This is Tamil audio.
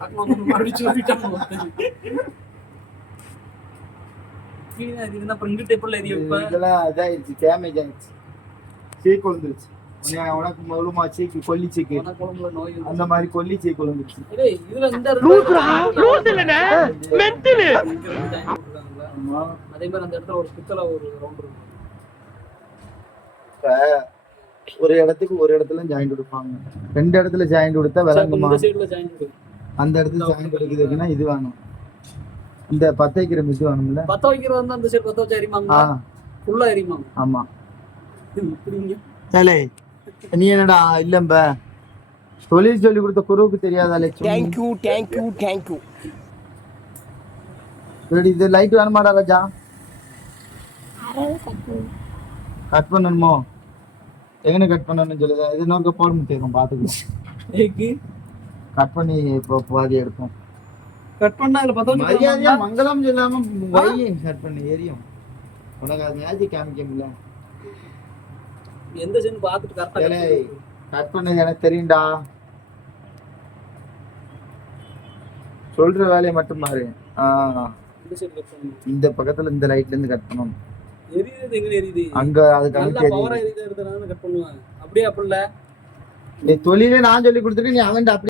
மறுபடியும் சொல்லிட்டாங்க. இதுனா பிரிண்ட் டேபிள்ல எரிய இப்ப இதெல்லாம் இதாயிடுச்சு, டேமேஜ் ஆயிடுச்சு, சீக்கு விழுந்துருச்சு. உனக்கு மூலமா சீக்கு கொல்லி சீக்கு அந்த மாதிரி கொல்லி சீக்கு விழுந்துருச்சு. இதுல இந்த அதே மாதிரி அந்த இடத்துல ஒரு பித்தளை ஒரு ரவுண்ட் இருக்கும். ஒரு இடத்துக்கு ஒரு இடத்துல ஜாயிண்ட் கொடுப்பாங்க, 2 இடத்துல ஜாயிண்ட் கொடுத்தா விளங்குமா? அந்த இடத்துல ஜாயிண்ட் கொடுக்குதுன்னா இது வேணும், இந்த பத்த வைக்கிற மிஸ் வேணும்ல. பத்த வைக்கிறது வந்து அந்த சைடு பத்த வச்சா எரியுமாங்க, ஃபுல்லா எரியுமாங்க. ஆமா. ஏலே நீ என்னடா இல்லம்ப தொழில் சொல்லி கொடுத்த குருவுக்கு தெரியாதாலே? தேங்க்யூ. இது லைட் வேணுமாடா ராஜா? கட் பண்ணணுமோ? எங்கன்னு கட் பண்ணணும்னு சொல்லுதா? இது இன்னொரு போட முடியும், பாத்துக்கலாம். கட் பண்ணி இப்போ பாதி எடுப்போம். கட் பண்ணா அதுல பத்த மரியாதையா மங்களம் சொல்லாம வை, கட் பண்ணி எரியும். உனக்கு அது மேஜிக் காமிக்கல. எந்த சைடு பாத்துட்டு கரெக்ட்டா கட் பண்ணது எனக்கு தெரியும்டா. சொல்ற வேலையை மட்டும் பாரு. இந்த பக்கத்துல இந்த லைட்ல இருந்து கட் பண்ணணும். எரியுது எங்க எரியுது? அங்க அது கணக்கு பவர் எரியுது, எடுத்தனால கட் பண்ணுவாங்க. அப்படியே அப்படி இல்ல, தொழிலே நான் சொல்லி கொடுத்துட்டு நீ அவன்ட